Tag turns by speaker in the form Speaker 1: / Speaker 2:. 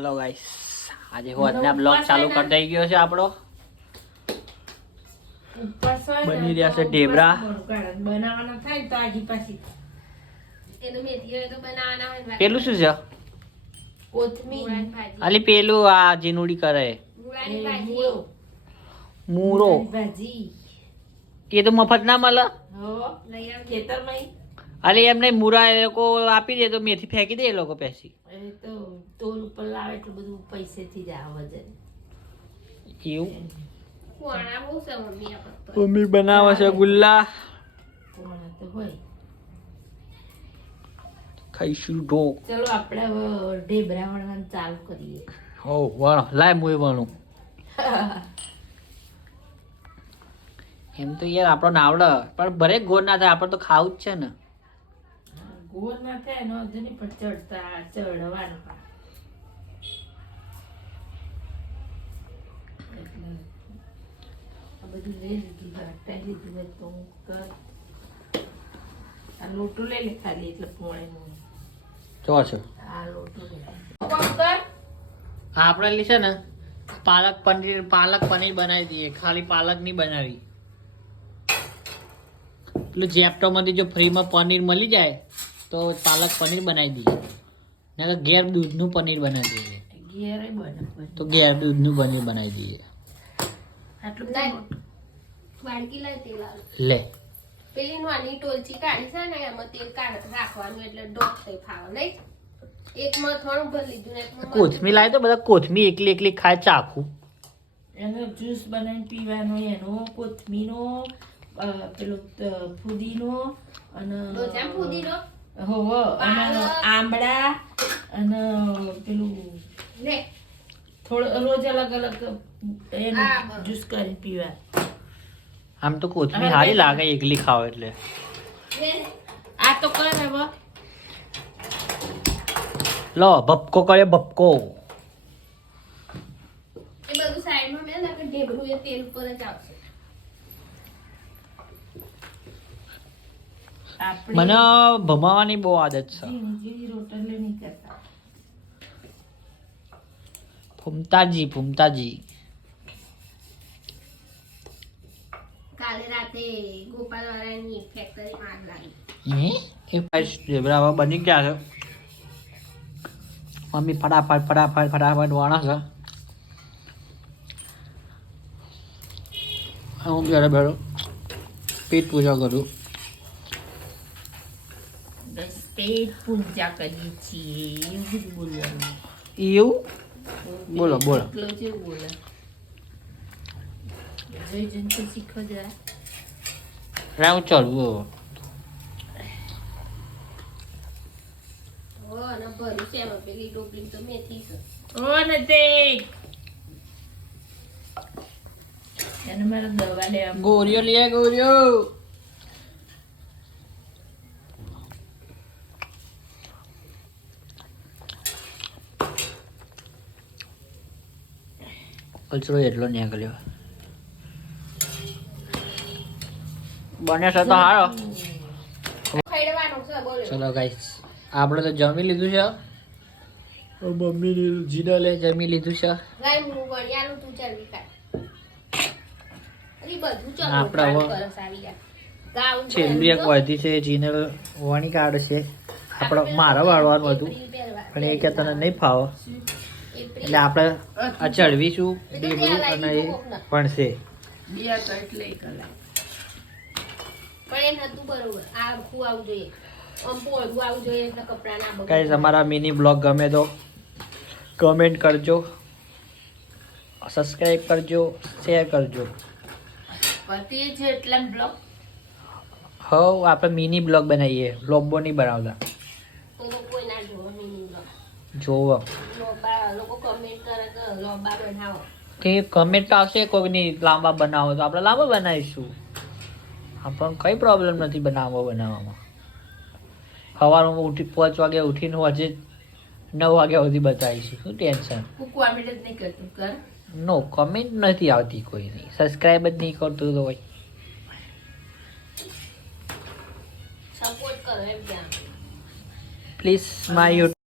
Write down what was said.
Speaker 1: Hello guys આજે આજના blog ચાલુ કરી દઈ ગયો છે આપણો. બની રહ્યા છે ઢેબરા.
Speaker 2: બનાવવાનો થાય તો આજી પાછી.
Speaker 3: એનું મેથી હોય તો બનાવવાના હોય
Speaker 1: પેલું શું છે?
Speaker 2: કોથમીર.
Speaker 3: મૂળાની
Speaker 1: પેલું આ જીનુડી કરે. મૂરો એ તો મફત ના મળે?
Speaker 2: હો. ખેતરમાં
Speaker 1: અરે એમ નહીં મૂરા એ લોકો આપી દે તો મેથી ફેંકી દે એ લોકો પેસી.
Speaker 2: એ તો તોલ ઉપર લાવે એટલું બધું પૈસેથી જ આવે વજન
Speaker 1: એવું?
Speaker 3: કુવાણા બહુ છે મમ્મી
Speaker 1: બનાવે છે ગુલ્લા. ખાઈશું ઢોક.
Speaker 2: ચલો આપણે ઢેબરા વણવાનું ચાલુ કરીએ.
Speaker 1: હો વણો. લાય મુય વણું. એમ તો યાર આપણો નાવડે પણ ભરે ગોળ ના થાય આપણે તો ખાવું જ છે ને.
Speaker 2: ગોળ ના થાય વાંધો નહીં પણ ચડતા ચડવાનું. એટલે આ બધું લઈ લીધું છે, હટાઈ લીધું હોય તો હું કર. આ લોટો લઈ લે ખાલી એટલે પોણીનું
Speaker 1: જો છે.
Speaker 2: આ લોટો લે.
Speaker 1: આપણે લી છે ને પાલક પનીર પાલક પનીર બનાવી દઈએ. ખાલી પાલક નહીં બનાવી. પેલું જેપ્ટોમાંથી જો ફ્રીમાં પનીર મળી જાય તો પાલક પનીર બનાવી દઈએ. ને તો ઘેર દૂધનું પનીર બનાવી દઈએ.
Speaker 2: ઘેરે.
Speaker 1: તો ઘેર દૂધનું પનીર બનાવી દઈએ. લે.
Speaker 3: પેલી નાની ટોલચી કાઢી છે ને એમાં તેલ રાખવાનું એટલે ડોક થઈ ફાવે નહીં? એકમાં થોડું ભરી લીધું ને
Speaker 1: કોથમી લાવી તો બધા કોથમી એકલી એકલી ખાય ચાખું.
Speaker 2: એનો જ્યુસ બનાવીને પીવાનો એનો કોથમીનો પેલો ફુદીનો અને
Speaker 3: ફૂદીનો.
Speaker 2: હોવો અને આંબળા અને પેલું થોડો રોજ અલગ અલગ એનું જ્યુસ કરી પીવા.
Speaker 1: આમ તો કોથમી સારી લાગે એકલી ખાવ એટલે.
Speaker 2: આ તો કર હવે.
Speaker 1: લો ભપકો કરે ભપકો.
Speaker 3: એ બધું સાઈડમાં મેં નાખે ઢેબરું એ તેલ પર જ આવશે.
Speaker 1: મને ભમાવાની બહુ આદત છે. ફૂમતાજી ફૂમતાજી.
Speaker 3: કાલે રાતે ગોપાલ વાળાની ફેક્ટરીમાં આગ લાગી.
Speaker 1: હે? એ ફાઈસ ઢેબરા બની ગયા છે. મમ્મી ફટાફટ ફટાફટ ફટાફટ વાણા છે. હું ઘરે બેઠો. પેટ પૂજા કરું.
Speaker 2: પેટ પૂજા કરીએ છીએ. એવું જ બોલવાનું
Speaker 1: એવું? બોલો, બોલો.
Speaker 2: જેવું બોલે. જય જોઈને શીખો જરા
Speaker 1: રાઉ ચડવું
Speaker 3: હો અને ભર્યું છે એમાં પેલી ટોપલી તો મેથી છે.
Speaker 2: ઓ એને મારે દવા લેવા
Speaker 1: ગોરીઓ લે ગોરીઓ. કચરો એટલો નીકળ્યો. બને છે તો હારો. ચલો ગાઈસ આપણે તો જમી લીધું છે. મમ્મી જીનલે જમી લીધું છે.
Speaker 3: કાઢ
Speaker 1: આપણે હવે છેલ્લી એક વધી છે જીનલ વણી કાઢશે આપણો મારે વાળવાનું હતું પણ એ કે તને નહીં ફાવો. એટલે આપણે આ ચડવીશું ડીબરું અને એ ભણશે અમારા મિની બ્લોગ ગમે તો કમેન્ટ કરજો સબસ્ક્રાઈબ કરજો શેર કરજો. હવ આપણે મિની બ્લોગ બનાવીએ. લોબો નહીં બનાવતા.
Speaker 3: તો તો કોઈ ના જોવે મિની બ્લોગ.
Speaker 1: જોવો
Speaker 3: લોબા લોકો કમેન્ટ કરે કે લોબા બનાવો
Speaker 1: કે કમેન્ટ આવશે કોઈની લાંબા બનાવો તો. આપણે લાંબા બનાવીશું. આપણને કઈ પ્રોબ્લેમ નથી બનાવવા બનાવવામાં? સવારમાં ઉઠી પાંચ વાગે ઉઠીને આજે નવ વાગ્યા સુધી બતાવીશું. શું ટેન્શન નો કમેન્ટ નથી આવતી કોઈની. સબસ્ક્રાઈબ જ નહીં કરતું તો હોય પ્લીઝ માય